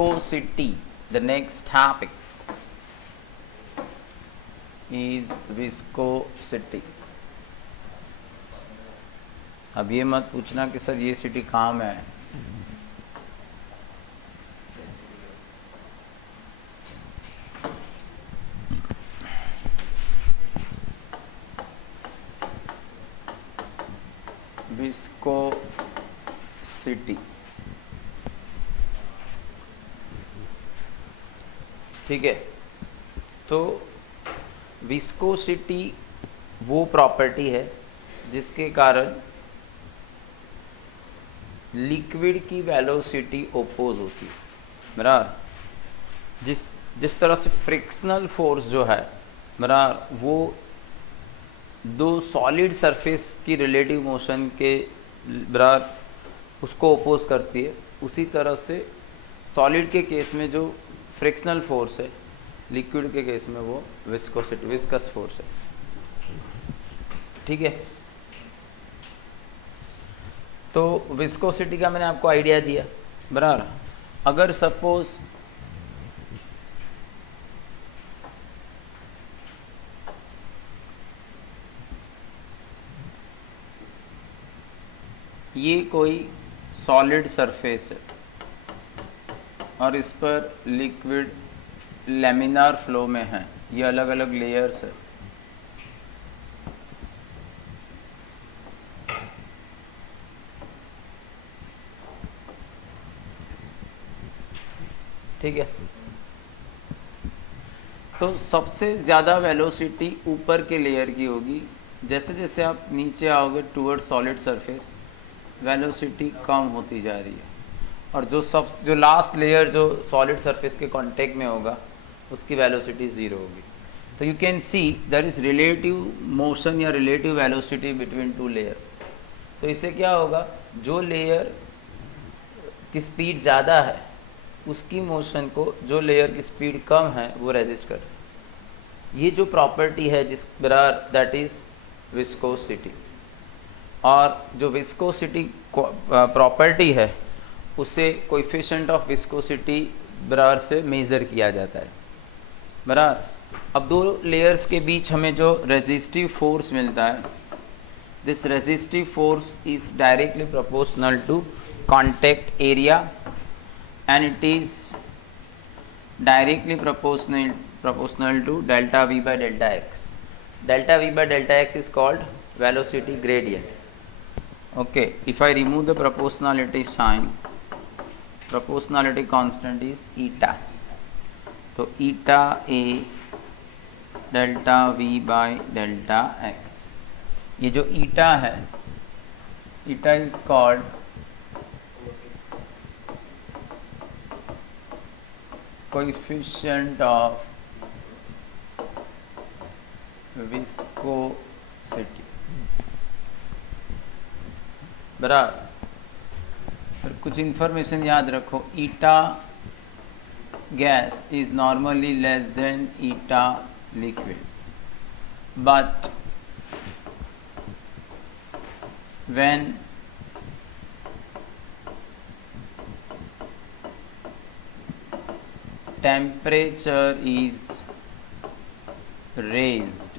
viscosity. The next topic is viscosity. अब ये मत पूछना कि सर ये सिटी कहाँ में है. विस्कोसिटी, ठीक है. तो विस्कोसिटी वो प्रॉपर्टी है जिसके कारण लिक्विड की वेलोसिटी ओपोज होती है. बराबर. जिस तरह से फ्रिक्शनल फोर्स जो है बराबर वो दो सॉलिड सरफेस की रिलेटिव मोशन के बराबर उसको ओपोज करती है, उसी तरह से सॉलिड के केस में जो फ्रिक्शनल फोर्स है लिक्विड के केस में वो विस्कोसिटी विस्कस फोर्स है. ठीक है. तो विस्कोसिटी का मैंने आपको आइडिया दिया बराबर. अगर सपोज ये कोई सॉलिड सरफेस है और इस पर लिक्विड लैमिनार फ्लो में है, ये अलग अलग लेयर्स है. ठीक है. तो सबसे ज़्यादा वेलोसिटी ऊपर के लेयर की होगी. जैसे जैसे आप नीचे आओगे टूवर्ड सॉलिड सरफेस वेलोसिटी कम होती जा रही है, और जो लास्ट लेयर जो सॉलिड सरफेस के कांटेक्ट में होगा उसकी वेलोसिटी ज़ीरो होगी. तो you can see there is relative motion या relative velocity between two layers. तो इससे क्या होगा, जो लेयर की स्पीड ज़्यादा है उसकी मोशन को जो लेयर की स्पीड कम है वो रेजिस्ट कर. ये जो प्रॉपर्टी है जिस बराबर दैट इज़ विस्कोसिटी. और जो विस्कोसिटी प्रॉपर्टी है उसे कोएफिशिएंट ऑफ विस्कोसिटी बराबर से मेज़र किया जाता है बराबर. अब दो लेयर्स के बीच हमें जो रेजिस्टिव फोर्स मिलता है, this resistive force is directly proportional to contact area and it is directly proportional to delta v by delta x. Delta v by delta x is called velocity gradient. Okay, if I remove the proportionality sign, proportionality constant is eta. तो eta a delta v by delta x. ये जो eta है, eta is called coefficient of viscosity बराबर. फिर कुछ information याद रखो. Eta gas is normally less than eta liquid, but when temperature is raised,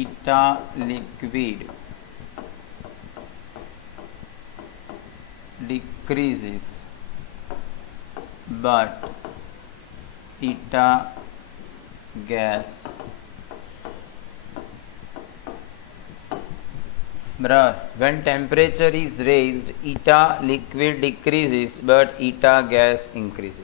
eta liquid decreases but eta gas when temperature is raised eta liquid decreases but eta gas increases.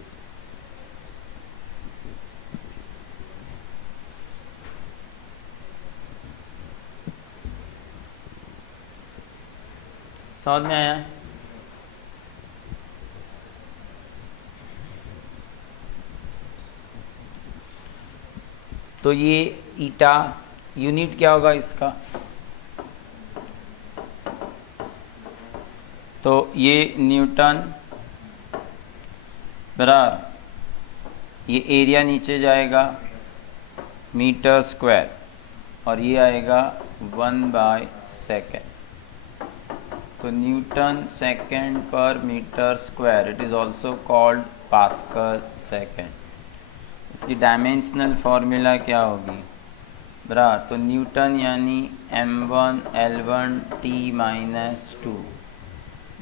समझ में आया? तो ये ईटा unit क्या होगा इसका, तो ये न्यूटन बराबर, ये एरिया नीचे जाएगा मीटर स्क्वायर और ये आएगा 1/सेकेंड. तो न्यूटन सेकेंड पर metre square, it is also called pascal second. इसकी डायमेंशनल फॉर्मूला क्या होगी बराबर, तो न्यूटन यानी m1L1T-2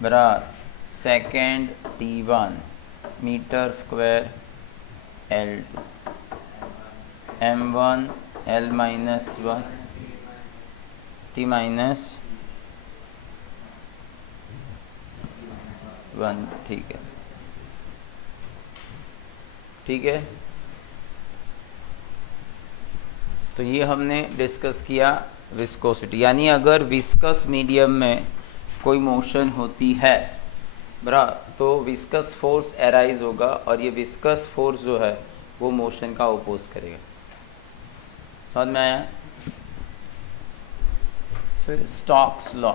बराबर second T1 metre square L2 m1L-1 T-1, ठीक है, ठीक है। तो ये हमने डिस्कस किया विस्कोसिटी, यानी अगर विस्कस मीडियम में कोई मोशन होती है बराबर तो विस्कस फोर्स एराइज होगा और ये विस्कस फोर्स जो है वो मोशन का ओपोज करेगा। समझ में आया? फिर स्टोक्स लॉ,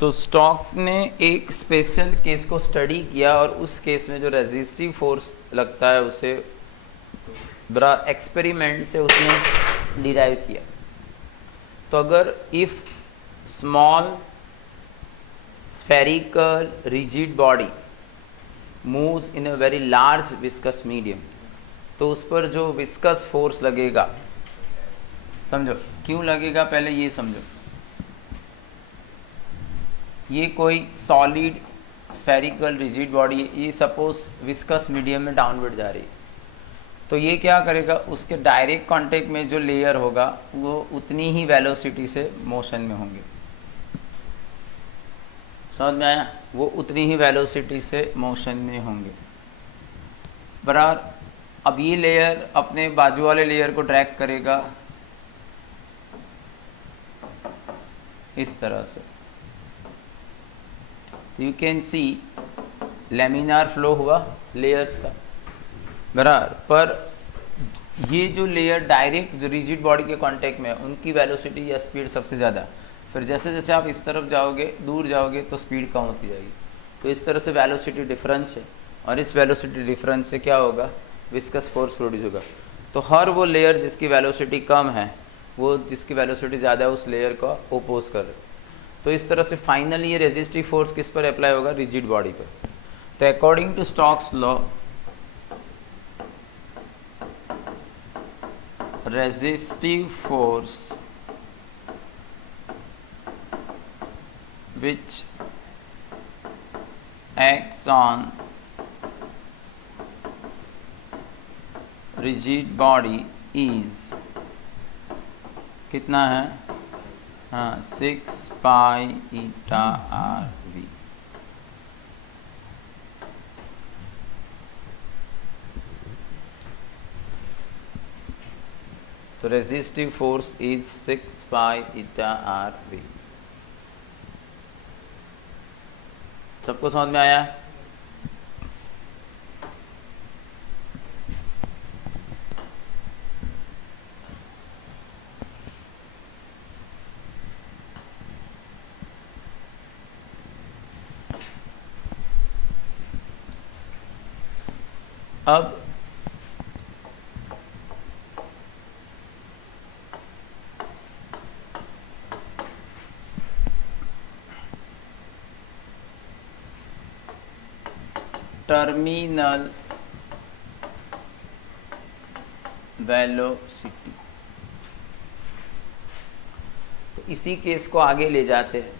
तो स्टोक ने एक स्पेशल केस को स्टडी किया और उस केस में जो रेजिस्टिव फोर्स लगता है उसे बड़ा एक्सपेरिमेंट से उसने डिराइव किया। तो अगर if small spherical rigid body moves in a very large viscous medium, तो उस पर जो विस्कस फोर्स लगेगा, समझो क्यों लगेगा, पहले ये समझो। ये कोई सॉलिड स्फेरिकल रिजिड बॉडी है, ये सपोज विस्कस मीडियम में डाउनवर्ड जा रही है, तो ये क्या करेगा, उसके डायरेक्ट कांटेक्ट में जो लेयर होगा वो उतनी ही वेलोसिटी से मोशन में होंगे। समझ में आया? वो उतनी ही वेलोसिटी से मोशन में होंगे बराबर। अब ये लेयर अपने बाजू वाले लेयर को ड्रैग करेगा इस तरह से, तो you can C laminar flow हुआ लेयर्स का बराबर। पर ये जो लेयर डायरेक्ट जो रिजिड बॉडी के कांटेक्ट में है उनकी वेलोसिटी या स्पीड सबसे ज़्यादा, फिर जैसे जैसे आप इस तरफ जाओगे, दूर जाओगे, तो स्पीड कम होती जाएगी। तो इस तरह से वेलोसिटी डिफरेंस है और इस वेलोसिटी डिफरेंस से क्या होगा, विस्कस फोर्स प्रोड्यूस होगा। तो हर वो लेयर जिसकी वेलोसिटी कम है वो जिसकी वेलोसिटी ज़्यादा है उस लेयर को ओपोज कर रहे। तो इस तरह से फाइनली ये रेजिस्टिव फोर्स किस पर अप्लाई होगा, रिजिड बॉडी पर। तो according to Stokes law, resistive force which acts on rigid body is कितना है, हाँ 6 पाई ईटा आर वी। तो resistive force is 6 pi eta are V. सबको समझ में आया? अब टर्मिनल वेलोसिटी, तो इसी केस को आगे ले जाते हैं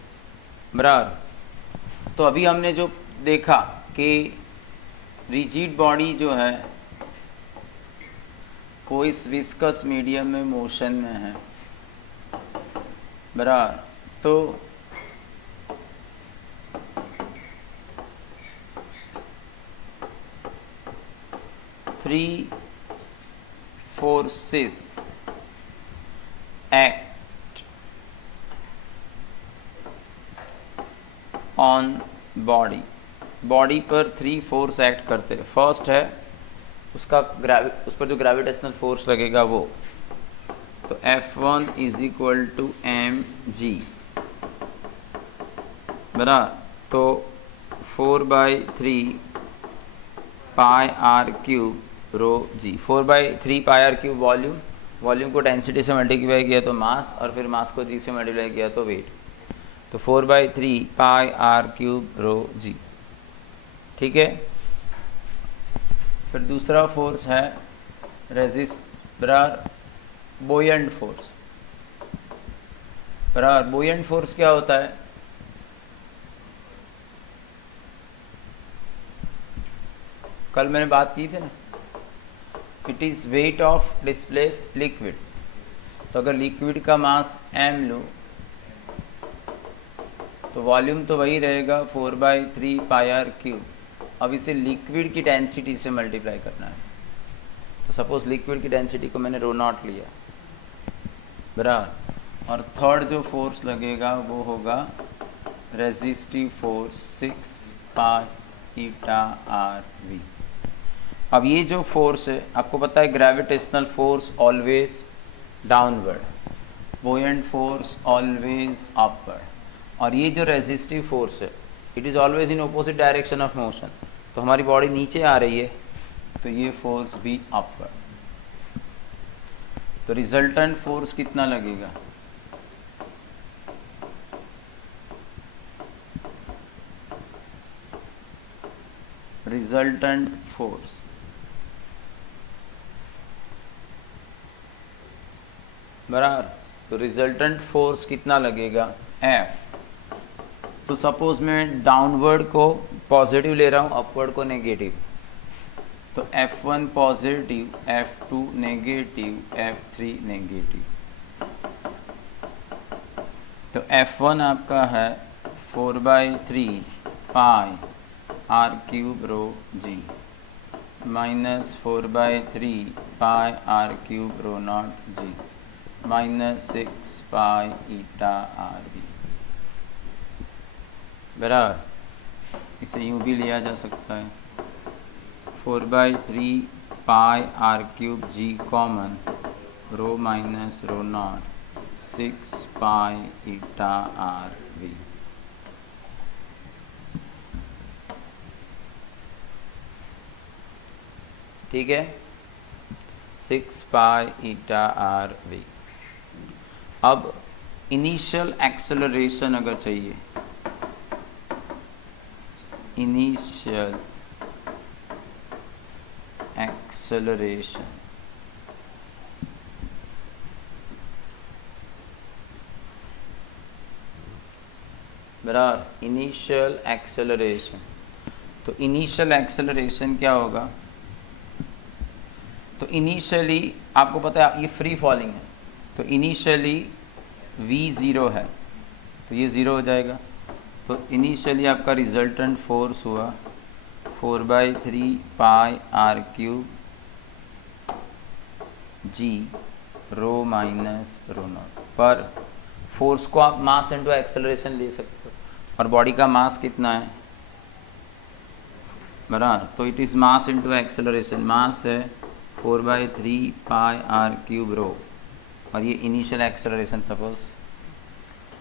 बराबर। तो अभी हमने जो देखा कि रिजिड बॉडी जो है वो इस विस्कस मीडियम में मोशन में है बराबर। तो three forces act on body, body पर 3 फोर्स एक्ट करते हैं। फर्स्ट है उसका उस पर जो ग्रेविटेशनल फोर्स लगेगा वो, तो F1 is equal to mg बराबर। तो 4/3 pi r cube rho g. 4/3 pi are cube volume, volume को डेंसिटी से मल्टीप्लाई किया तो मास, और फिर मास को जी से मल्टीप्लाई किया तो वेट, तो 4/3 पाई आर क्यूब रो जी। ठीक है। फिर दूसरा फोर्स है रेजिस्टर बोयंट फोर्स। बराबर बोयंट फोर्स क्या होता है? कल मैंने बात की थी ना, it is weight of displace liquid. तो अगर लिक्विड का मास m लो तो वॉल्यूम तो वही रहेगा 4/3 पाई आर क्यूब। अब इसे लिक्विड की डेंसिटी से मल्टीप्लाई करना है। तो सपोज लिक्विड की डेंसिटी को मैंने रो नॉट लिया, बराबर। और थर्ड जो फोर्स लगेगा वो होगा resistive force 6 pi eta are v. अब ये जो फोर्स है, आपको पता है gravitational force always downward, buoyant force always upward, और ये जो रेजिस्टिव फोर्स है it is always in opposite direction of motion. तो हमारी बॉडी नीचे आ रही है तो ये फोर्स भी अपवर्ड। तो रिजल्टेंट फोर्स कितना लगेगा? रिजल्टेंट फोर्स बराबर, तो रिजल्टेंट फोर्स कितना लगेगा? F। तो सपोज मैं डाउनवर्ड को पॉजिटिव ले रहा हूँ, अपवर्ड को नेगेटिव, तो F1 positive, F2 negative, F3 negative. तो F1 आपका है 4/3 pi are cube rho g minus 4/3 pi are cube rho naught g minus 6 pi eta are v. बराबर, इसे यूँ भी लिया जा सकता है 4/3 pi are cube g common rho minus rho naught 6 pi eta are v. ठीक है, 6 पाई ईटा आर वी। अब इनिशियल एक्सेलरेशन अगर चाहिए, इनिशियल एक्सेलरेशन, बराबर, इनिशियल एक्सेलरेशन। तो इनिशियल एक्सेलरेशन क्या होगा? तो इनिशियली आपको पता है ये फ्री फॉलिंग है, तो इनिशियली v0 है तो ये ज़ीरो हो जाएगा। तो इनिशियली आपका रिजल्टेंट फोर्स हुआ 4/3 pi are cube g rho minus rho naught. पर फोर्स को आप मास इनटू एक्सेलरेशन ले सकते हो, और बॉडी का मास कितना है? बराबर, तो it is mass into acceleration. Mass है 4/3 पाई आर क्यूब रो, और ये इनिशियल एक्सेलरेशन सपोज,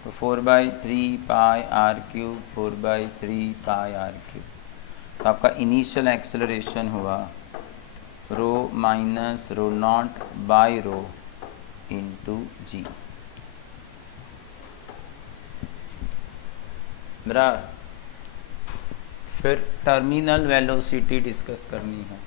तो 4/3 pi are cube 4/3 pi are cube. तो आपका इनिशियल एक्सेलरेशन हुआ rho minus rho naught by rho into g. बराबर, फिर टर्मिनल वेलोसिटी डिस्कस करनी है।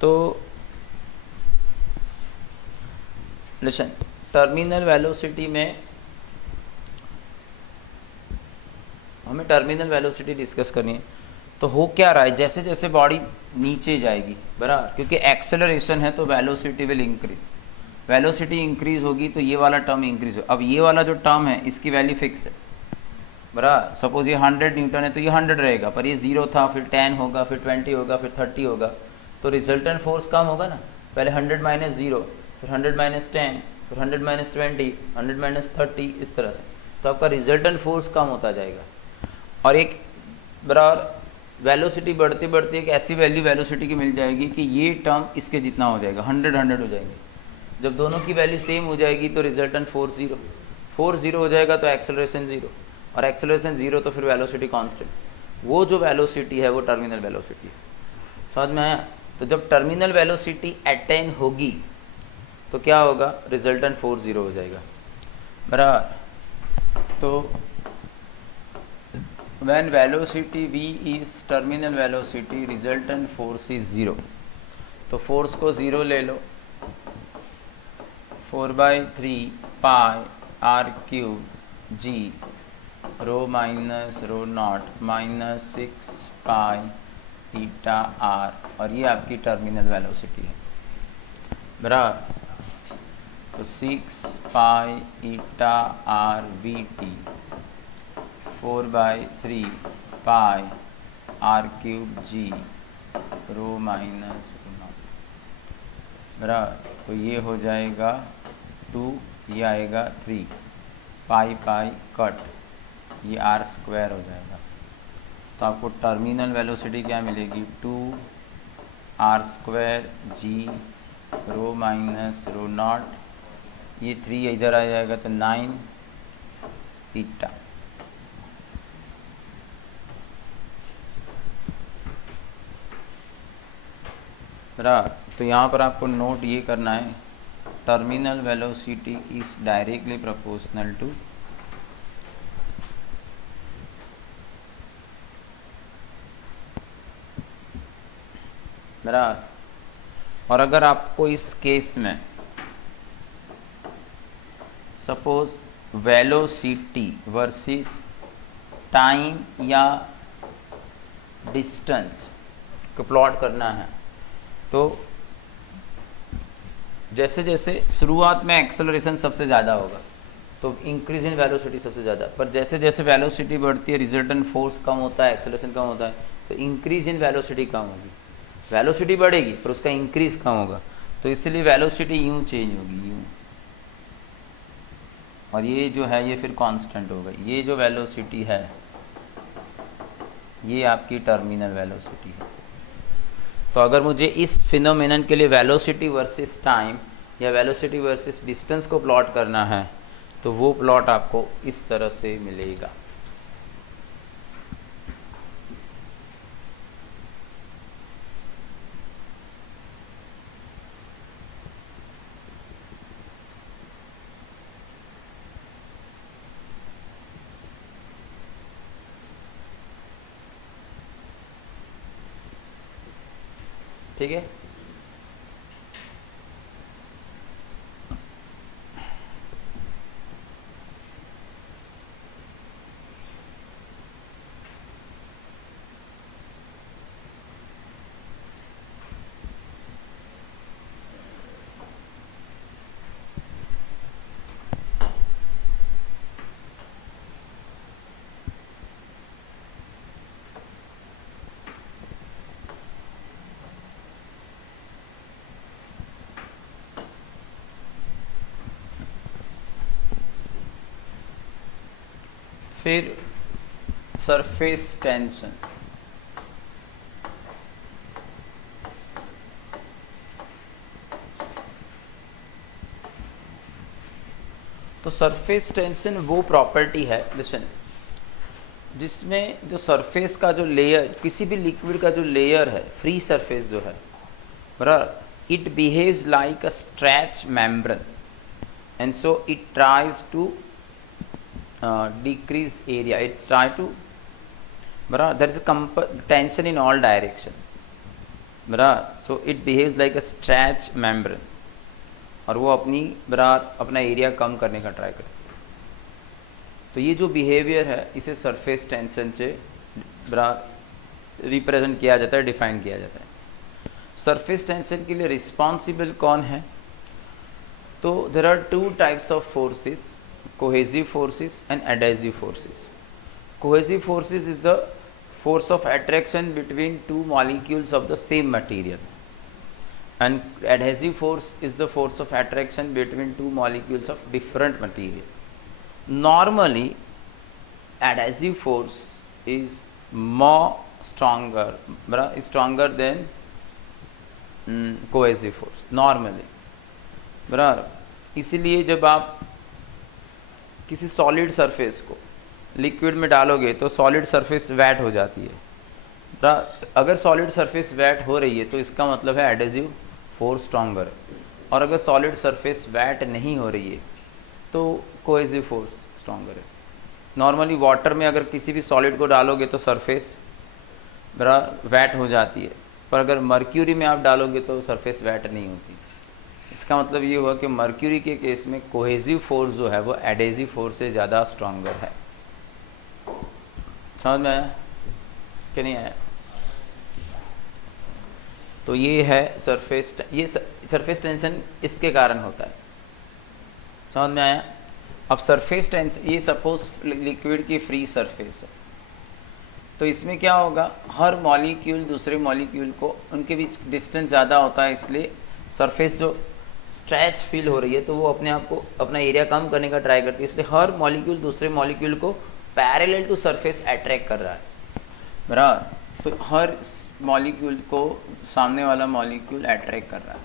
तो लिसन, टर्मिनल वेलोसिटी में हमें टर्मिनल वेलोसिटी डिस्कस करनी है। तो हो क्या रहा है, जैसे जैसे बॉडी नीचे जाएगी, बराबर, क्योंकि एक्सेलरेशन है तो velocity will increase, velocity increase होगी तो ये वाला टर्म इंक्रीज हो। अब ये वाला जो टर्म है इसकी वैल्यू फिक्स है, बराबर। सपोज ये 100 न्यूटन है तो ये 100 रहेगा, पर ये 0 था, फिर 10 होगा, फिर 20 होगा, फिर 30 होगा, तो रिजल्टेंट फोर्स कम होगा ना। पहले 100 माइनस 0, फिर 100 माइनस 10, फिर 100 माइनस 20, 100 माइनस 30, इस तरह से। तो आपका रिजल्टेंट फोर्स कम होता जाएगा। और एक बराबर वेलोसिटी बढ़ती बढ़ती एक ऐसी वैल्यू वेलोसिटी की मिल जाएगी कि ये टर्म इसके जितना हो जाएगा, 100 100 हो जाएंगे। जब दोनों की वैल्यू सेम हो जाएगी तो रिजल्टेंट फोर्स 0। फोर्स जीरो हो जाएगा तो एक्सेलरेशन जीरो, और एक्सेलरेशन जीरो तो फिर वेलोसिटी कांस्टेंट। वो जो वेलोसिटी है वो टर्मिनल वेलोसिटी है। समझ में आया? तो जब टर्मिनल वेलोसिटी अटेन होगी तो क्या होगा, रिजल्टेंट फोर्स जीरो हो जाएगा, बराबर। तो when velocity v is terminal velocity, resultant force is zero। तो फोर्स को ज़ीरो ले लो, 4/3 r cube g rho minus rho naught minus 6 eta r, और ये आपकी टर्मिनल वेलोसिटी है, बराबर। तो 6 eta are v t 4/3 r cube g rho minus rho naught, बराबर। तो ये हो जाएगा 2, ये आएगा 3, पाई कट, ये r स्क्वायर हो जाएगा। तो आपको टर्मिनल वेलोसिटी क्या मिलेगी, 2r² ji rho minus rho not, ये 3 इधर आ जाएगा तो 9 ईटा। बराबर। तो यहाँ पर आपको नोट ये करना है, terminal velocity is directly proportional to बराबर। और अगर आपको इस केस में सपोज वेलोसिटी वर्सेस टाइम या डिस्टेंस को प्लॉट करना है, तो जैसे जैसे शुरुआत में एक्सेलरेशन सबसे ज़्यादा होगा तो इंक्रीज इन वेलोसिटी सबसे ज़्यादा, पर जैसे जैसे वेलोसिटी बढ़ती है रिजल्टेंट फोर्स कम होता है, एक्सेलरेशन कम होता है, तो इंक्रीज इन वेलोसिटी कम होगी। वेलोसिटी बढ़ेगी पर उसका इंक्रीज कम होगा, तो इसलिए वेलोसिटी यूँ चेंज होगी, यूँ, और ये जो है ये फिर कांस्टेंट होगा। ये जो वेलोसिटी है ये आपकी टर्मिनल वेलोसिटी है। तो अगर मुझे इस फिनोमेनन के लिए वेलोसिटी वर्सेस टाइम या वेलोसिटी वर्सेस डिस्टेंस को प्लॉट करना है तो वो प्लॉट आपको इस तरह से मिलेगा। ठीक है, फिर सरफेस टेंशन। तो सरफेस टेंशन वो प्रॉपर्टी है, लिसन, जिसमें जो सरफेस का जो लेयर, किसी भी लिक्विड का जो लेयर है, फ्री सरफेस जो है, बराबर, it behaves like a stretch membrane and so it tries to decrease area, it's try to, बराबर, there is a tension in all direction, बराबर, so it behaves like a stretch membrane, और वो अपनी बराबर अपना एरिया कम करने का try करती है। तो ये जो बिहेवियर है इसे सरफेस टेंशन से बराबर रिप्रेजेंट किया जाता है, डिफाइन किया जाता है। सरफेस टेंशन के लिए रिस्पॉन्सिबल कौन है? तो there are 2 types of forces, cohesive forces and adhesive forces. Cohesive forces is the force of attraction between two molecules of the same material, and adhesive force is the force of attraction between two molecules of different material. Normally adhesive force is more stronger than cohesive force normally, बराबर। इसीलिए जब आप किसी solid surface को liquid में डालोगे तो solid surface wait हो जाती है। अगर सॉलिड सरफेस वेट हो रही है तो इसका मतलब है एडेसिव फोर्स स्ट्रॉन्गर है, और अगर सॉलिड सरफेस वेट नहीं हो रही है तो कोहेसिव फोर्स स्ट्रॉन्गर है। नॉर्मली वाटर में अगर किसी भी सॉलिड को डालोगे तो सरफेस वेट हो जाती है, पर अगर मर्क्यूरी में आप डालोगे तो सरफेस वेट नहीं होती। इसका मतलब ये हुआ कि मर्क्यूरी के केस में कोहेसिव फोर्स जो है वो एडेसिव फोर्स से ज़्यादा स्ट्रॉन्गर है। समझ में आया कि नहीं आया? तो ये है सरफेस टेंशन इसके कारण होता है। समझ में आया? अब सरफेस टेंशन, ये सपोज लिक्विड की फ्री सरफेस है, तो इसमें क्या होगा, हर मॉलिक्यूल दूसरे मॉलिक्यूल को, उनके बीच डिस्टेंस ज़्यादा होता है, इसलिए सरफेस जो स्ट्रेच फील हो रही है तो वो अपने आप को अपना एरिया कम करने का ट्राई करती है, इसलिए हर मॉलिक्यूल दूसरे मॉलिक्यूल को पैरेलल टू सरफेस अट्रैक्ट कर रहा है, बराबर। तो हर मॉलिक्यूल को सामने वाला मॉलिक्यूल अट्रैक्ट कर रहा है,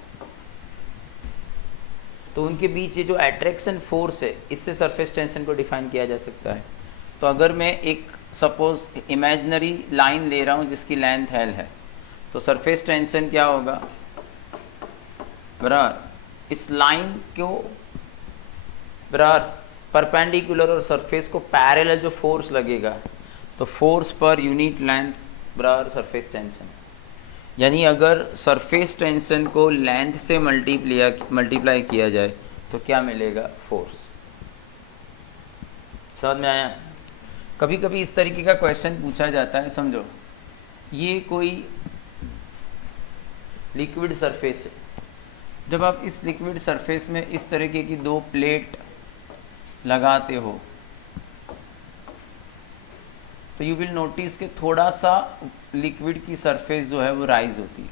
तो उनके बीच ये जो अट्रैक्शन फोर्स है, इससे सरफेस टेंशन को डिफाइन किया जा सकता है। तो अगर मैं एक सपोज इमेजिनरी लाइन ले रहा हूँ जिसकी लेंथ एल है, तो सरफेस टेंशन क्या होगा, बराबर इस लाइन को बराबर परपेंडिकुलर और सरफेस को पैरेलल जो फोर्स लगेगा, तो फोर्स पर यूनिट लेंथ बराबर सरफेस टेंशन। यानी अगर सरफेस टेंशन को लेंथ से मल्टीप्लाई किया जाए तो क्या मिलेगा, फोर्स। समझ में आया? कभी कभी इस तरीके का क्वेश्चन पूछा जाता है, समझो ये कोई लिक्विड सरफेस है, जब आप इस लिक्विड सरफेस में इस तरीके की दो प्लेट लगाते हो तो यू विल नोटिस कि थोड़ा सा लिक्विड की सरफेस जो है वो राइज होती है।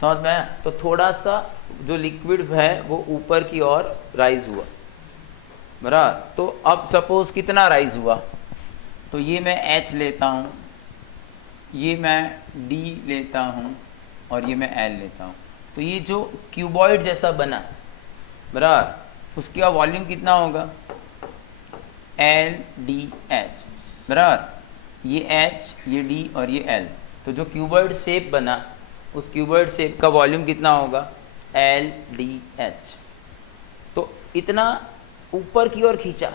समझ में आया? तो थोड़ा सा जो लिक्विड है वो ऊपर की ओर राइज हुआ, बराबर। तो अब सपोज कितना राइज हुआ, तो ये मैं H लेता हूँ, ये मैं D लेता हूँ, और ये मैं L लेता हूँ, तो ये जो क्यूबॉइड जैसा बना, बराबर, उसका वॉल्यूम कितना होगा, LDH, बराबर। ये H, ये D और ये L, तो जो क्यूबॉइड शेप बना उस क्यूबॉइड शेप का वॉल्यूम कितना होगा, LDH। तो इतना ऊपर की ओर खींचा।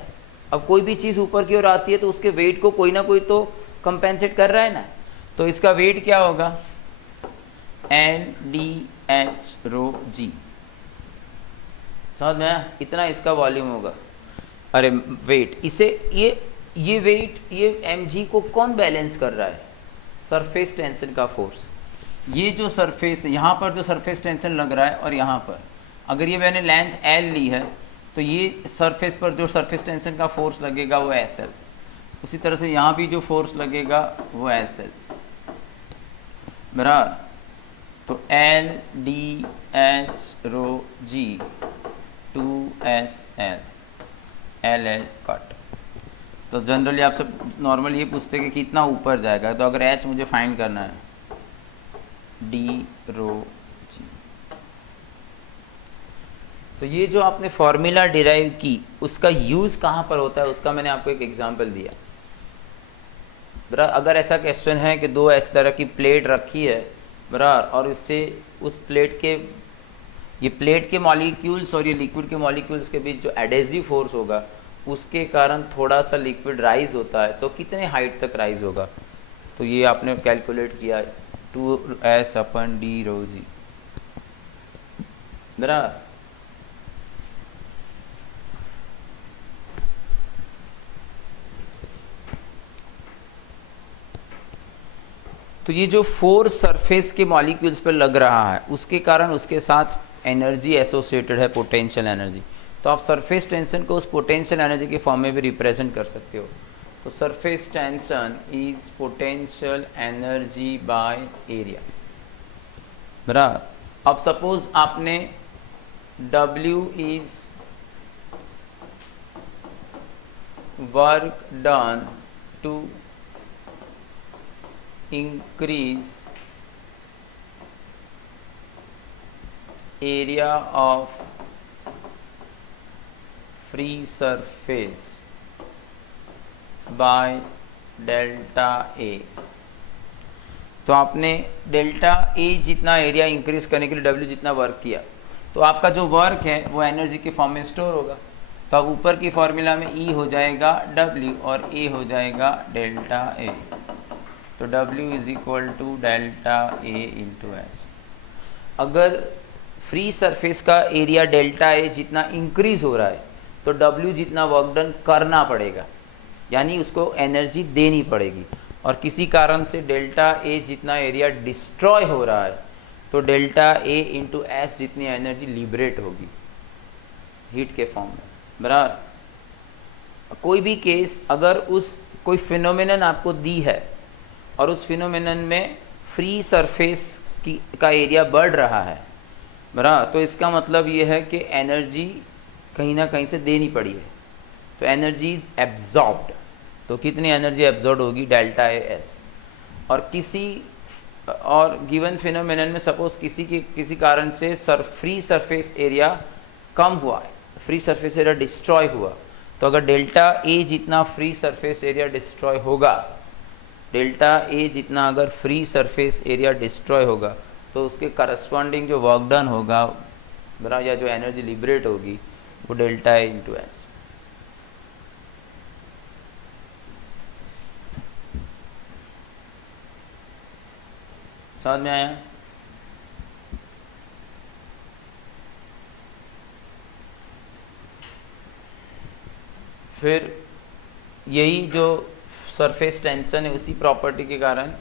अब कोई भी चीज़ ऊपर की ओर आती है तो उसके वेट को कोई ना कोई तो कंपेंसेट कर रहा है ना, तो इसका वेट क्या होगा, LDH रो G। समझ में आया? इतना इसका वॉल्यूम होगा। अरे वेट, इसे ये वेट, ये mg को कौन बैलेंस कर रहा है, सरफेस टेंशन का फोर्स। ये जो सरफेस, यहाँ पर जो सरफेस टेंशन लग रहा है और यहाँ पर, अगर ये मैंने लेंथ L ली है तो ये सरफेस पर जो सरफेस टेंशन का फोर्स लगेगा वो SL, उसी तरह से यहाँ भी जो फोर्स लगेगा वो SL, बराबर। तो LDH रो G 2SL LL कट। तो जनरली आप सब नॉर्मली ये पूछते हैं कि कितना ऊपर जाएगा, तो अगर H मुझे फाइंड करना है, D रो G। तो ये जो आपने फॉर्मूला डिराइव की उसका यूज़ कहाँ पर होता है, उसका मैंने आपको एक एग्जांपल दिया। बराबर, अगर ऐसा क्वेश्चन है कि दो इस तरह की प्लेट रखी है, बराबर, और इससे उस प्लेट के, ये प्लेट के मॉलिक्यूल्स और ये लिक्विड के मॉलिक्यूल्स के बीच जो एडेसिव फोर्स होगा उसके कारण थोड़ा सा लिक्विड राइज होता है, तो कितने हाइट तक राइज होगा, तो ये आपने कैलकुलेट किया 2S/D रो G, बराबर। तो ये जो फोर्स सरफेस के मॉलिक्यूल्स पर लग रहा है उसके कारण उसके साथ एनर्जी एसोसिएटेड है, पोटेंशियल एनर्जी। तो आप सरफेस टेंशन को उस पोटेंशियल एनर्जी के फॉर्म में भी रिप्रेजेंट कर सकते हो। तो surface tension is potential energy by area, बराबर। अब सपोज आपने W is work done to increase area of free surface by delta A. तो आपने डेल्टा ए जितना एरिया इंक्रीज करने के लिए डब्ल्यू जितना वर्क किया, तो आपका जो वर्क है वो एनर्जी के फॉर्म में स्टोर होगा। तो अब ऊपर की फॉर्मूला में ई हो जाएगा डब्ल्यू और ए हो जाएगा डेल्टा ए। तो W is equal to delta A into S. अगर फ्री सरफेस का एरिया डेल्टा ए जितना इंक्रीज हो रहा है तो डब्ल्यू जितना वर्क डन करना पड़ेगा, यानी उसको एनर्जी देनी पड़ेगी। और किसी कारण से डेल्टा ए जितना एरिया डिस्ट्रॉय हो रहा है तो डेल्टा ए इंटू एस जितनी एनर्जी लिबरेट होगी हीट के फॉर्म में, बराबर। कोई भी केस अगर उस कोई फिनोमेनन आपको दी है और उस फिनोमेनन में फ्री सरफेस का एरिया बढ़ रहा है, बराबर, तो इसका मतलब ये है कि एनर्जी कहीं ना कहीं से देनी पड़ी है। तो एनर्जी इज एब्जॉर्ब्ड, तो कितनी एनर्जी एब्जॉर्ब होगी डेल्टा ए एस। और किसी और गिवन फिनोमेनन में सपोज किसी कारण से फ्री सरफेस एरिया कम हुआ है, फ्री सरफेस एरिया डिस्ट्रॉय हुआ, तो अगर डेल्टा ए जितना फ्री सरफेस एरिया डिस्ट्रॉय होगा, डेल्टा ए जितना अगर फ्री सरफेस एरिया डिस्ट्रॉय होगा तो उसके करस्पॉन्डिंग जो वर्क डन होगा, बराबर, या जो एनर्जी लिबरेट होगी वो डेल्टा ए इंटू एस। समझ में आया? फिर यही जो सरफेस टेंशन है उसी प्रॉपर्टी के कारण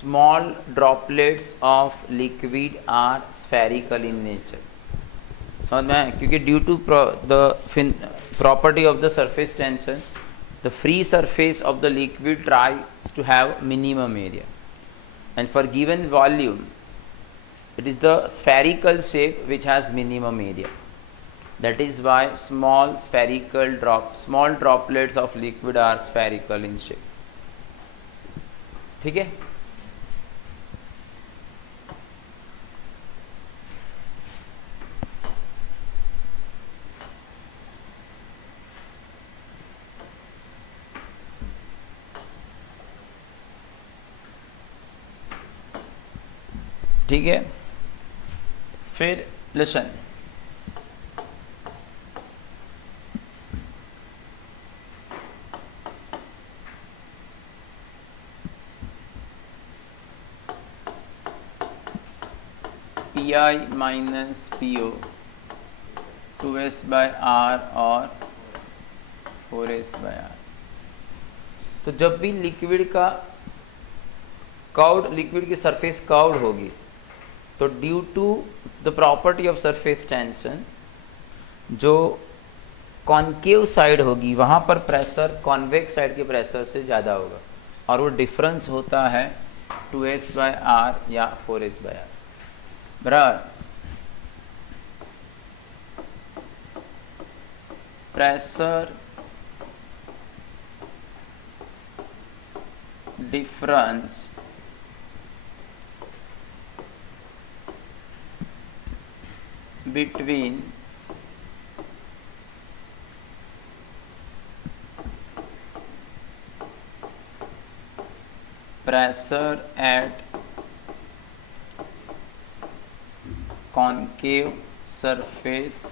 small droplets of liquid are spherical in nature. समझ में आया? क्योंकि due to the property of the surface tension the free surface of the liquid tries to have minimum area, and for given volume it is the spherical shape which has minimum area. That is why small droplets of liquid are spherical in shape. ठीक है? ठीक है, फिर listen, P I minus P O 2s by R और 4s bye are. तो जब भी liquid की सरफेस कर्व्ड होगी तो due to the property of surface tension जो कॉन्केव साइड होगी वहाँ पर प्रेशर कॉन्वेक्स साइड के प्रेशर से ज़्यादा होगा, और वो डिफरेंस होता है 2s बाय आर या 4s बाय आर, बराबर। Pressure difference between pressure at concave surface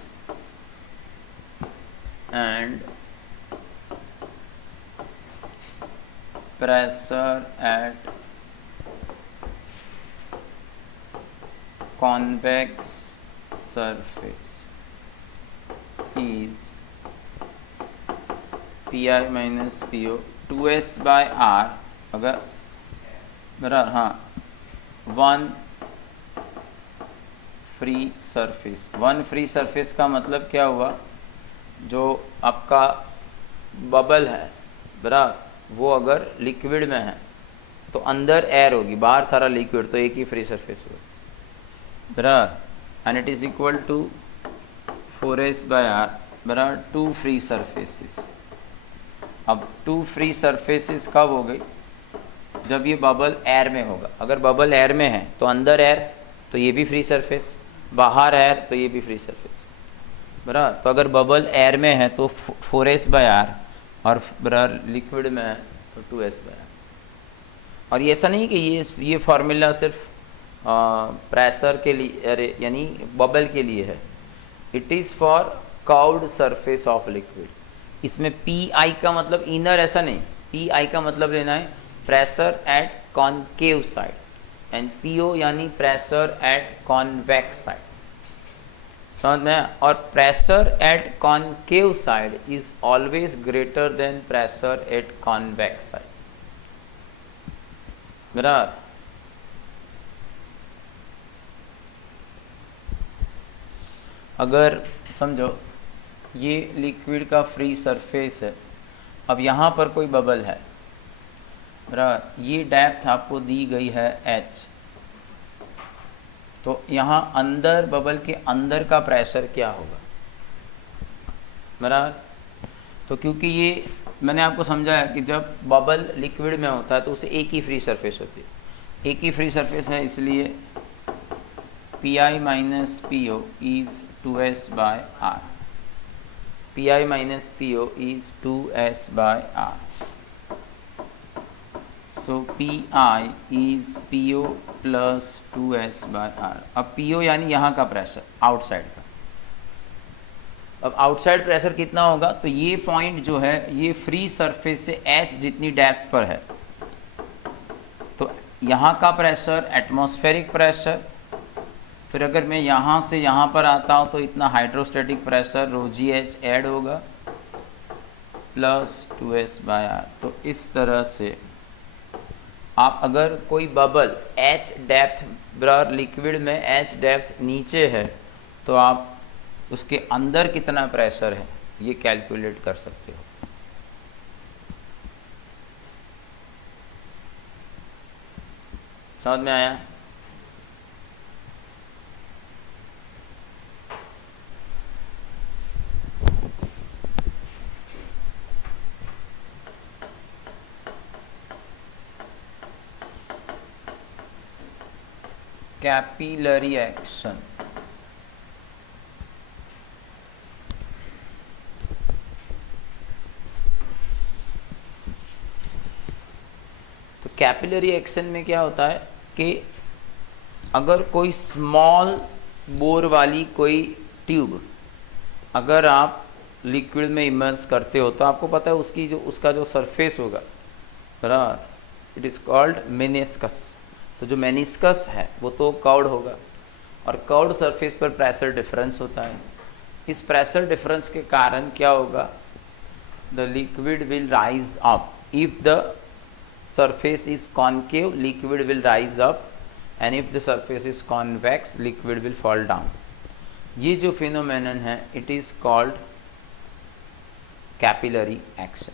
and pressure at convex surface is Pi minus Po 2s by r, अगर बराबर, हाँ, वन फ्री सरफेस का मतलब क्या हुआ, जो आपका बबल है, बराबर, वो अगर लिक्विड में है तो अंदर एयर होगी, बाहर सारा लिक्विड, तो एक ही फ्री सरफेस होगा, बराबर। and it is equal to 4s by r, बराबर 2 फ्री सरफेसेस। अब 2 फ्री सरफेसेस कब हो गई, जब ये बबल एयर में होगा। अगर बबल एयर में है तो अंदर एयर, तो ये भी फ्री सरफेस, बाहर एयर तो ये भी फ्री सरफेस, बराबर। तो अगर बबल एयर में है तो 4s/r, और बराबर लिक्विड में है तो 2s/r। और ये ऐसा नहीं कि ये फार्मूला सिर्फ प्रेशर के लिए, अरे यानी बबल के लिए है। It is for curved surface of liquid. इसमें पी आई का मतलब इनर ऐसा नहीं, पी आई का मतलब लेना है pressure at concave side, and P O यानी प्रेशर एट कॉन्वेक्स साइड, समझ में। और pressure at concave side is always greater than pressure at convex side, बराबर। अगर समझो ये लिक्विड का फ्री सरफेस है, अब यहाँ पर कोई बबल है, बराबर। ये डेप्थ आपको दी गई है h, तो यहाँ अंदर बबल के अंदर का प्रेशर क्या होगा, बराबर। तो क्योंकि ये मैंने आपको समझाया कि जब बबल लिक्विड में होता है तो उसे एक ही फ्री सरफेस होती है, एक ही फ्री सरफेस है, इसलिए P I minus P O is 2s/r, P I minus P O is 2s/r, so P I is P O plus 2s/r। अब पी ओ यानी यहाँ का प्रेशर आउटसाइड का। अब आउटसाइड प्रेशर कितना होगा, तो ये पॉइंट जो है ये फ्री सरफेस से h जितनी डेप्थ पर है, तो यहाँ का प्रेशर एटमॉस्फेरिक प्रेशर, फिर अगर मैं यहाँ से यहाँ पर आता हूँ तो इतना हाइड्रोस्टैटिक प्रेशर ρgh ऐड होगा प्लस 2s/r। तो इस तरह से आप अगर कोई बबल h डेप्थ, बराबर लिक्विड में h डेप्थ नीचे है, तो आप उसके अंदर कितना प्रेशर है ये कैलकुलेट कर सकते हो। समझ में आया? कैपिलरी एक्शन, तो कैपिलरी एक्शन में क्या होता है कि अगर कोई स्मॉल बोर वाली कोई ट्यूब अगर आप लिक्विड में इमर्स करते हो तो आपको पता है उसका जो सरफेस होगा, बराबर, इट इज़ कॉल्ड मेनिस्कस। तो जो मेनिस्कस है वो तो कर्व्ड होगा, और कर्व्ड सरफेस पर प्रेशर डिफरेंस होता है। इस प्रेशर डिफरेंस के कारण क्या होगा, the liquid will rise up. If the surface is concave, liquid will rise up, and if the surface is convex, liquid will fall down. ये जो phenomenon है it is called capillary action।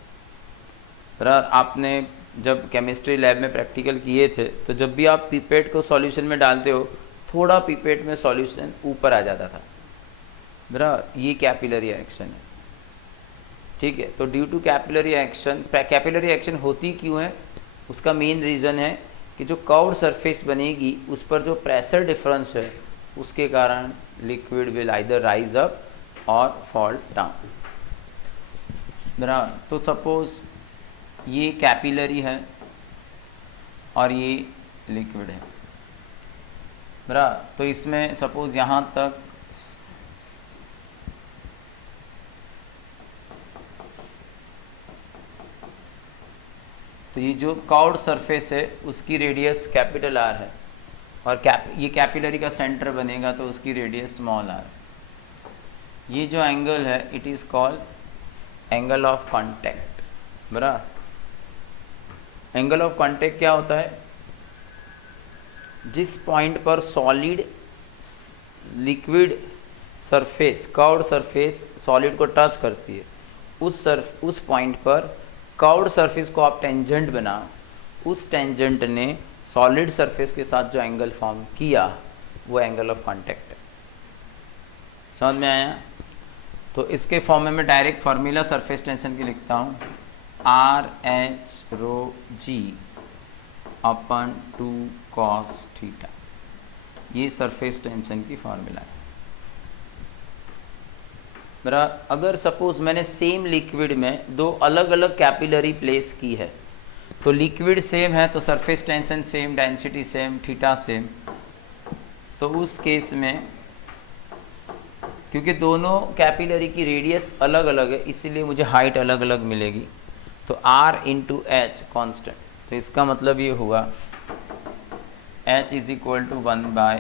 बराबर, आपने जब केमिस्ट्री लैब में practical किए थे तो जब भी आप पिपेट को सॉल्यूशन में डालते हो, थोड़ा पिपेट में सॉल्यूशन ऊपर आ जाता था, बराबर, ये कैपिलरी एक्शन है, ठीक है। तो ड्यू टू कैपिलरी एक्शन होती क्यों है, उसका मेन रीज़न है कि जो कर्व्ड सरफेस बनेगी उस पर जो प्रेशर डिफरेंस है उसके कारण liquid will either rise up और फॉल डाउन, बराबर। तो सपोज ये कैपिलरी है और ये लिक्विड है, बराबर। तो इसमें सपोज यहाँ तक तो ये जो कर्व्ड सरफेस है उसकी रेडियस कैपिटल R है, और ये कैपिलरी का सेंटर बनेगा तो उसकी रेडियस स्मॉल r। ये जो एंगल है it is called angle of contact, बराबर। एंगल ऑफ कांटेक्ट क्या होता है, जिस पॉइंट पर solid liquid surface, curved surface solid को टच करती है, उस पॉइंट पर कर्व्ड सरफेस को आप टेंजेंट बनाओ, उस टेंजेंट ने सॉलिड सरफेस के साथ जो एंगल फॉर्म किया वो एंगल ऑफ कांटेक्ट है। समझ में आया? तो इसके फॉर्म में मैं डायरेक्ट फार्मूला सरफेस टेंशन की लिखता हूँ, RH ρg/2cos थीटा। ये सरफेस टेंशन की फार्मूला है। मेरा अगर सपोज मैंने सेम लिक्विड में दो अलग अलग कैपिलरी प्लेस की है, तो लिक्विड सेम है तो surface tension same, density same, theta same, तो उस केस में क्योंकि दोनों कैपिलरी की रेडियस अलग अलग है इसीलिए मुझे हाइट अलग अलग मिलेगी, तो R इंटू एच कॉन्स्टेंट, तो इसका मतलब ये हुआ H is equal to 1/r।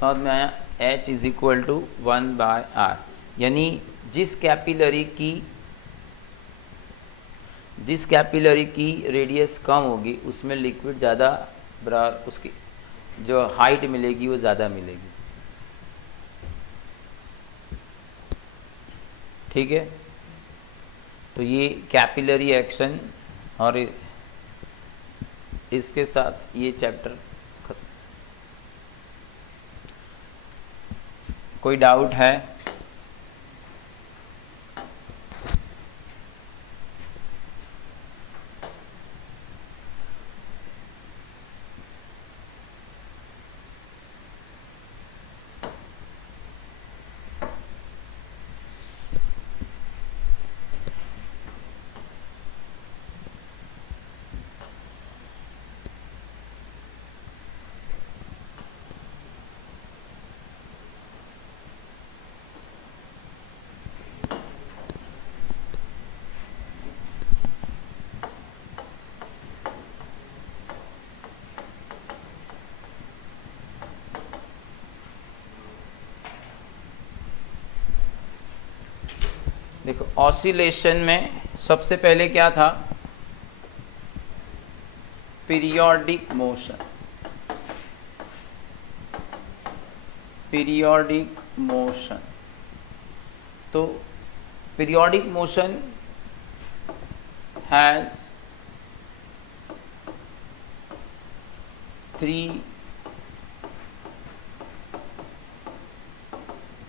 समझ में आया? H is equal to 1/r, यानी जिस कैपिलरी की रेडियस कम होगी उसमें लिक्विड ज़्यादा बराबर, उसकी जो हाइट मिलेगी वो ज़्यादा मिलेगी। ठीक है, तो ये कैपिलरी एक्शन, और इसके साथ ये चैप्टर खत्म। कोई डाउट है? देखो ऑसिलेशन में सबसे पहले क्या था? Periodic motion. पीरियोडिक मोशन, तो पीरियोडिक मोशन हैज 3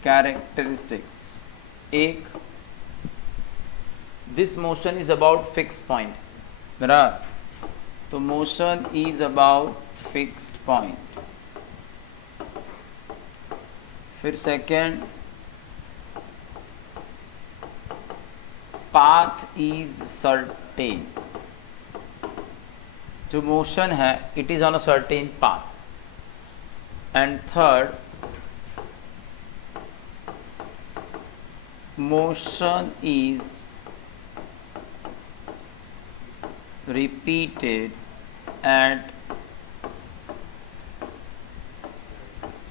कैरेक्टरिस्टिक्स। एक, this motion is about fix point, बराबर, तो motion is about fixed point. फिर सेकेंड, पाथ इज सर्टेन, जो मोशन है it is on a certain path. And third, motion is repeated at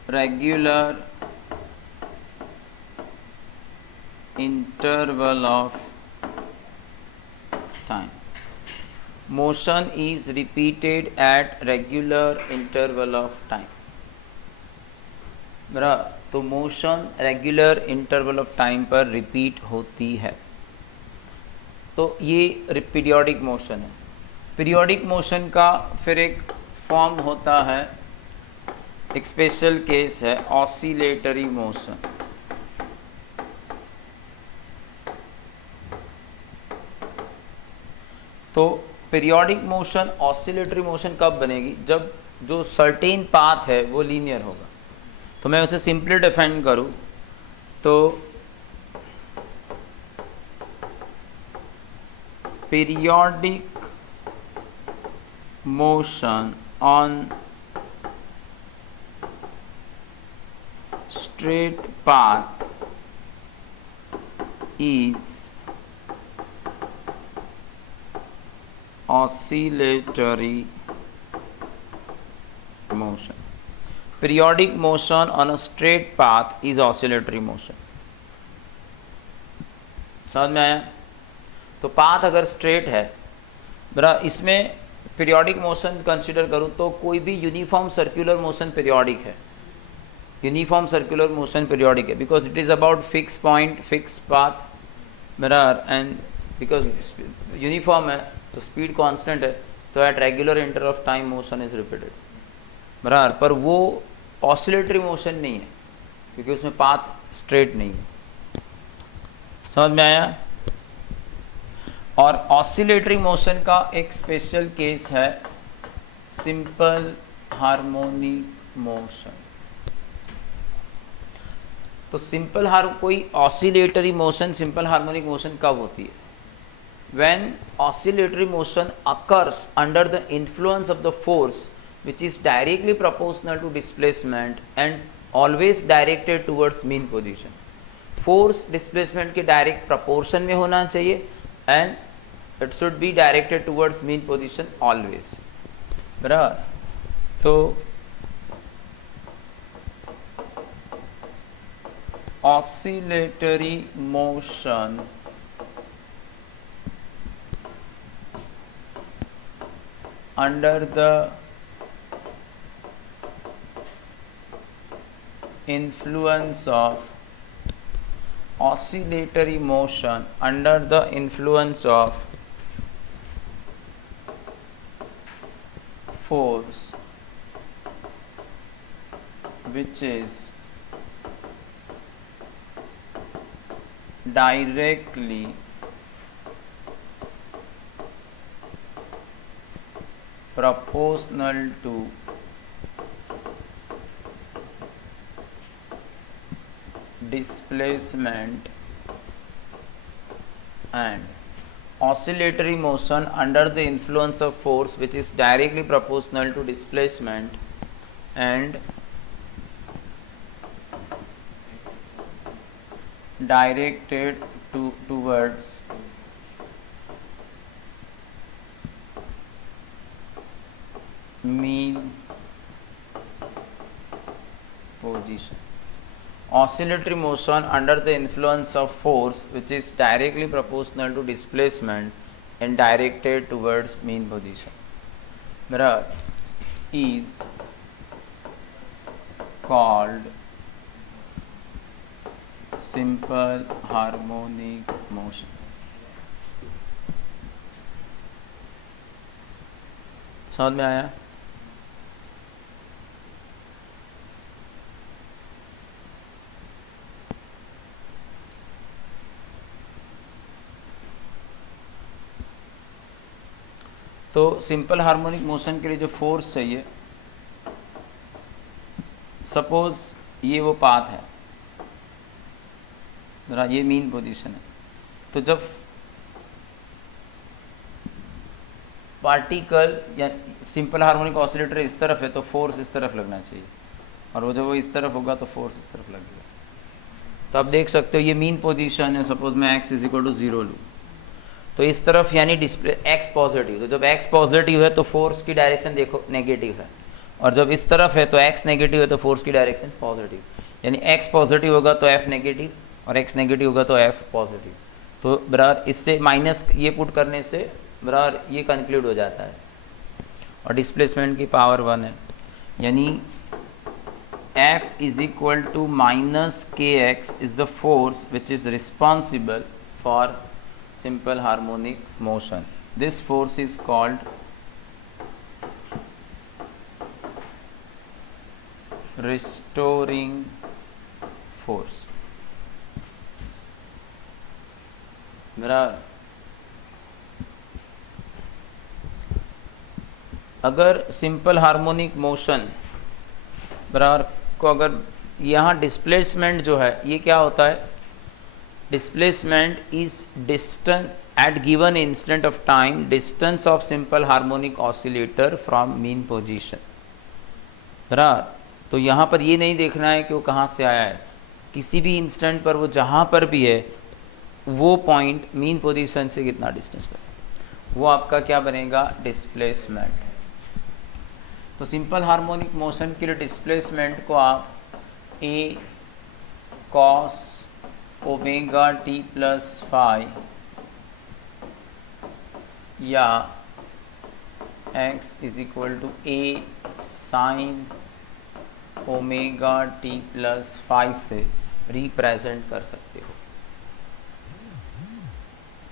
regular interval of time. Motion is repeated at regular interval of time. बराबर, तो motion regular interval of time पर repeat होती है, तो ये periodic motion है। Periodic motion का फिर एक फॉर्म होता है, एक स्पेशल केस है ऑसिलेटरी मोशन। तो पीरियोडिक मोशन, ऑसिलेटरी मोशन कब बनेगी? जब जो सर्टेन पाथ है वो लीनियर होगा। तो मैं उसे सिंपली डिफाइन करूँ तो periodic motion on straight path is oscillatory motion. Periodic motion on a straight path is oscillatory motion. समझ में आया? तो पाथ अगर स्ट्रेट है, बरा इसमें पीरियोडिक मोशन कंसीडर करूँ तो कोई भी यूनिफॉर्म सर्कुलर मोशन पीरियोडिक है। यूनिफॉर्म सर्कुलर मोशन पीरियोडिक है because it is about fix point, fix path, mirror, and because uniform है तो स्पीड कांस्टेंट है, तो at regular inter of time motion is repeated, बराबर। पर वो ऑसिलेटरी मोशन नहीं है क्योंकि उसमें पाथ स्ट्रेट नहीं है। समझ में आया? और ऑसिलेटरी मोशन का एक स्पेशल केस है सिंपल हार्मोनिक मोशन। तो कोई oscillatory motion, simple harmonic motion कब होती है? When oscillatory motion occurs under the influence of the force which is directly proportional to displacement and always directed towards mean position. Force displacement के direct proportion में होना चाहिए and it should be directed towards mean position always. बराबर? तो oscillatory motion under the influence of oscillatory motion under the influence of force which is directly proportional to displacement and oscillatory motion under the influence of force which is directly proportional to displacement and directed towards mean position. Oscillatory motion under the influence of force which is directly proportional to displacement and directed towards mean position is called simple harmonic motion. समझ में आया? तो simple harmonic motion के लिए जो force चाहिए, suppose ये वो पाथ है, जरा ये मीन पोजीशन है, तो जब पार्टिकल या सिंपल हार्मोनिक ऑसिलेटर इस तरफ है तो फोर्स इस तरफ लगना चाहिए, और वो जब वो इस तरफ होगा तो फोर्स इस तरफ लगेगा। तो आप देख सकते हो ये मीन पोजीशन है, सपोज मैं x इज इक्वल टू 0 लूँ, तो इस तरफ यानी डिस्प्ले x पॉजिटिव, तो जब x पॉजिटिव है तो फोर्स की डायरेक्शन देखो नेगेटिव है, और जब इस तरफ है तो x नेगेटिव है तो फोर्स की डायरेक्शन पॉजिटिव, यानी x पॉजिटिव होगा तो f नेगेटिव और x नेगेटिव होगा तो f पॉजिटिव। तो बराबर इससे माइनस ये पुट करने से बराबर ये कंक्लूड हो जाता है, और डिस्प्लेसमेंट की पावर 1 है, यानी F is equal to minus kx is the force which is responsible for simple harmonic motion. This force is called restoring force. मेरा अगर सिंपल हार्मोनिक मोशन बराबर को अगर यहाँ डिस्प्लेसमेंट जो है ये क्या होता है, displacement is distance at given instant of time, distance of simple harmonic oscillator from mean position। बराबर, तो यहाँ पर ये नहीं देखना है कि वो कहाँ से आया है, किसी भी इंस्टेंट पर वो जहाँ पर भी है वो पॉइंट मीन पोजीशन से कितना डिस्टेंस पर, वो आपका क्या बनेगा, डिस्प्लेसमेंट। तो सिंपल हार्मोनिक मोशन के लिए डिस्प्लेसमेंट को आप a cos omega t plus phi या x is equal to a sine omega t plus phi से रिप्रेजेंट कर सकते हो।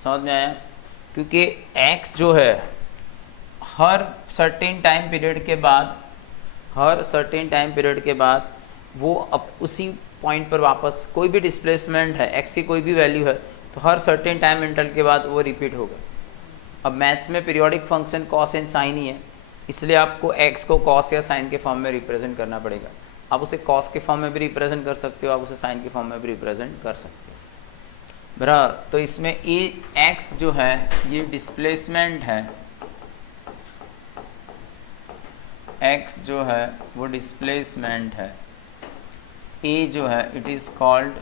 समझ में आया? क्योंकि x जो है हर सर्टेन टाइम पीरियड के बाद वो अब उसी पॉइंट पर वापस कोई भी डिस्प्लेसमेंट है x की कोई भी वैल्यू है तो हर सर्टेन टाइम इंटरवल के बाद वो रिपीट होगा। अब मैथ्स में periodic function cos and sine ही है, इसलिए आपको x को कॉस या साइन के फॉर्म में रिप्रेजेंट करना पड़ेगा। आप उसे कॉस के फॉर्म में भी रिप्रेजेंट कर सकते हो, आप उसे साइन के फॉर्म में भी रिप्रेजेंट कर सकते हो। बराबर, तो इसमें ए एक्स जो है ये डिस्प्लेसमेंट है, एक्स जो है वो डिस्प्लेसमेंट है, ए जो है इट इज कॉल्ड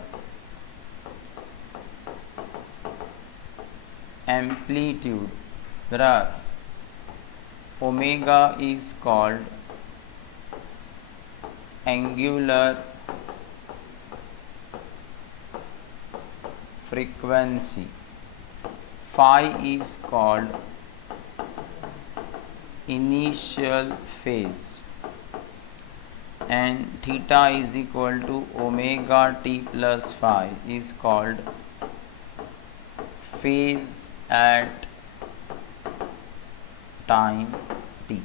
एम्पलीट्यूड, बराबर, omega is called angular frequency, phi is called initial phase, and theta is equal to omega t plus phi is called phase at time t.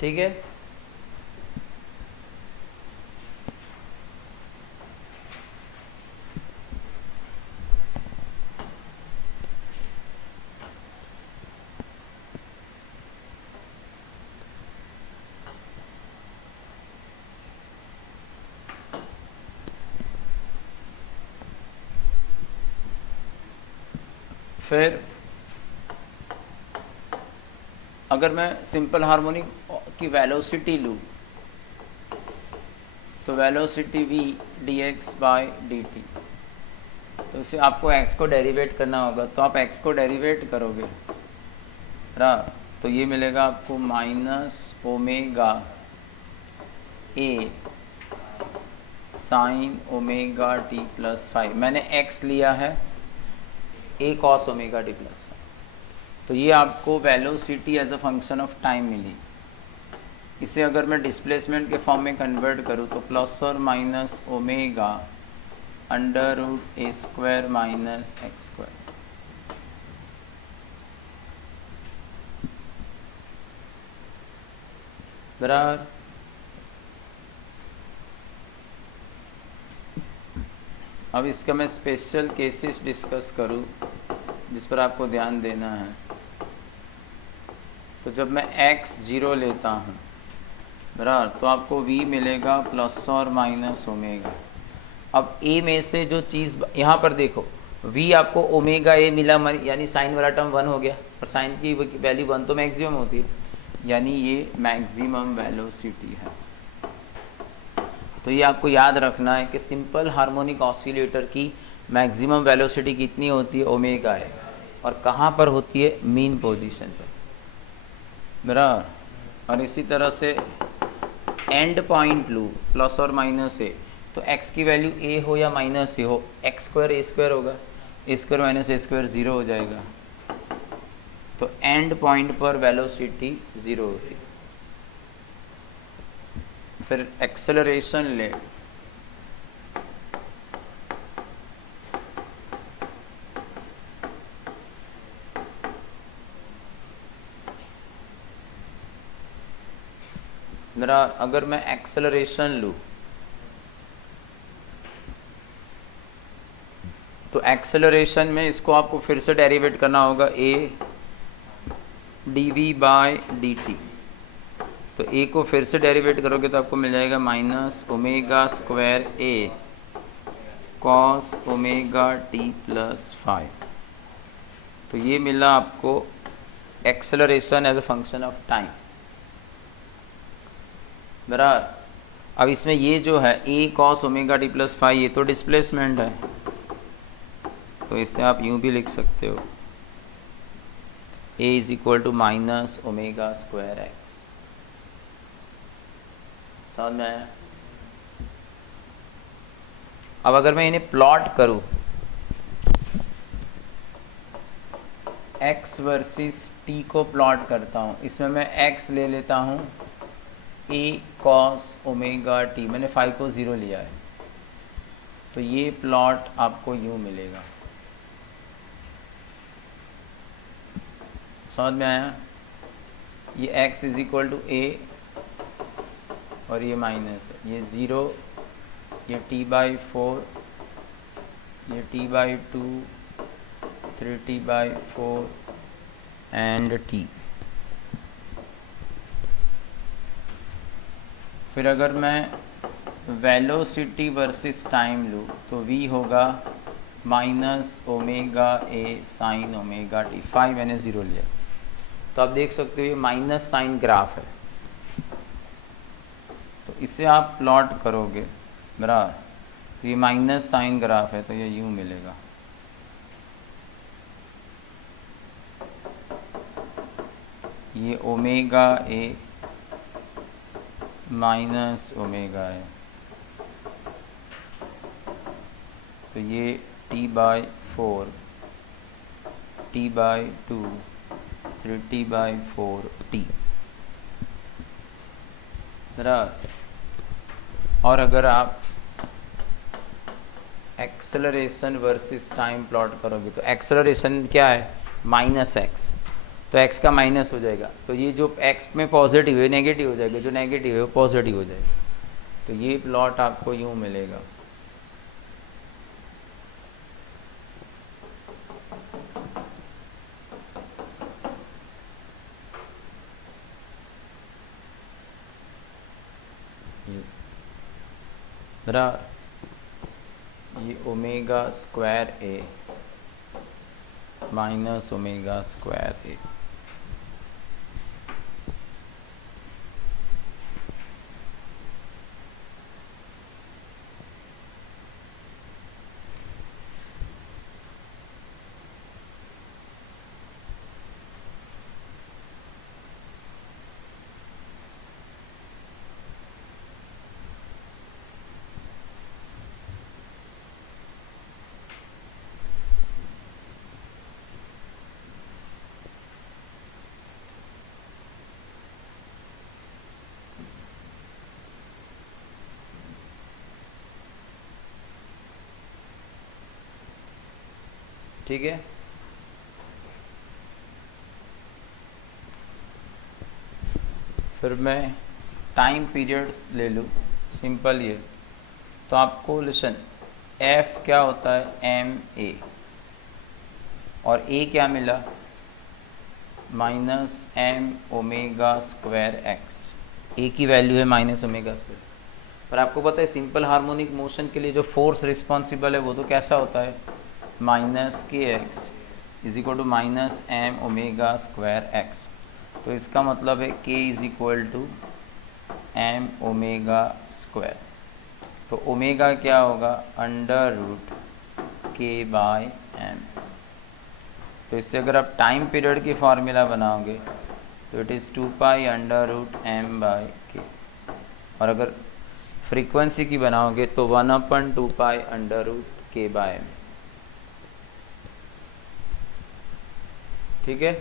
ठीक है, फिर अगर मैं सिंपल हार्मोनिक की velocity लूँ तो velocity v dx by dt, तो इसे आपको x को डेरिवेट करना होगा, तो आप x को डेरिवेट करोगे तो ये मिलेगा आपको minus omega a sine omega t plus 5, मैंने x लिया है a cos omega t plus 5, तो ये आपको velocity as a function of time मिली। इसे अगर मैं डिस्प्लेसमेंट के फॉर्म में कन्वर्ट करूँ तो प्लस और माइनस ओमेगा अंडर रूट ए स्क्वायर माइनस एक्स स्क्वायर, बराबर। अब इसका मैं स्पेशल केसेस डिस्कस करूँ जिस पर आपको ध्यान देना है। तो जब मैं x 0 लेता हूँ, बराबर, तो आपको v मिलेगा प्लस और माइनस ओमेगा। अब a में से जो चीज़ यहाँ पर देखो, v आपको ओमेगा a मिला, यानी साइन वाला टर्म 1 हो गया, और साइन की वैल्यू 1 तो मैक्सिमम होती है, यानी ये मैक्सिमम वेलोसिटी है। तो ये आपको याद रखना है कि सिंपल हार्मोनिक ऑसिलेटर की मैक्सिमम वेलोसिटी कितनी होती है, ओमेगा है, और कहाँ पर होती है, मीन पोजीशन पर, बराबर। और इसी तरह से एंड पॉइंट लूँ प्लस और माइनस ए, तो x की वैल्यू a हो या माइनस ए हो, एक्स स्क्वायर ए स्क्वायर होगा, ए स्क्वायर माइनस ए स्क्वायर 0 हो जाएगा, तो एंड पॉइंट पर वेलोसिटी 0 होती है। फिर एक्सेलरेशन ले, मेरा अगर मैं एक्सेलरेशन लूँ तो एक्सेलरेशन में इसको आपको फिर से डेरिवेट करना होगा, a dv बाय dt, तो a को फिर से डेरिवेट करोगे तो आपको मिल जाएगा minus omega square a cos omega t plus 5, तो ये मिला आपको acceleration as a function of time, बराबर। अब इसमें ये जो है a cos omega T plus 5, ये तो डिस्प्लेसमेंट है, तो इसे आप यूँ भी लिख सकते हो, a is equal to minus omega square X. समझ में आया? अब अगर मैं इन्हें प्लॉट करूँ, x वर्सेस t को प्लॉट करता हूँ, इसमें मैं x ले लेता हूँ a कॉस ओमेगा t, मैंने 5 को 0 लिया है, तो ये प्लॉट आपको यूँ मिलेगा। समझ में आया? ये x is equal to a और ये माइनस है, ये 0, ये t/4, ये t/2, 3t/4 एंड t। फिर अगर मैं वेलोसिटी वर्सेस टाइम लूँ तो v होगा minus omega a sine omega t। 5 मैंने 0 लिया, तो आप देख सकते हो ये माइनस साइन ग्राफ है। तो इसे आप प्लॉट करोगे बराबर, तो ये माइनस साइन ग्राफ है, तो ये यूँ मिलेगा। ये ओमेगा a माइनस ओमेगा है, तो ये t/4, t/2, 3t/4 t बराबर। और अगर आप एक्सेलरेशन वर्सेस टाइम प्लॉट करोगे तो एक्सेलरेशन क्या है? माइनस एक्स, तो x का माइनस हो जाएगा, तो ये जो x में पॉजिटिव है नेगेटिव हो जाएगा, जो नेगेटिव है वो पॉजिटिव हो जाएगा। तो ये प्लॉट आपको यूँ मिलेगा। बराबर, ये omega square a minus omega square a। ठीक है, फिर मैं टाइम पीरियड्स ले लूँ, सिंपल ये। तो आपको लिसन, f क्या होता है? ma, और a क्या मिला? Minus m omega square x। a की वैल्यू है माइनस ओमेगा स्क्वायर। पर आपको पता है सिंपल हार्मोनिक मोशन के लिए जो फोर्स रिस्पॉन्सिबल है वो तो कैसा होता है? Minus K X is equal to minus M omega square X. तो इसका मतलब है k is equal to M omega square. तो ओमेगा क्या होगा? Under root k/m। तो इससे अगर आप टाइम पीरियड की फार्मूला बनाओगे तो it is 2 under root m/k। और अगर फ्रीक्वेंसी की बनाओगे तो 1/2 अंडर रूट k/m। ठीक है।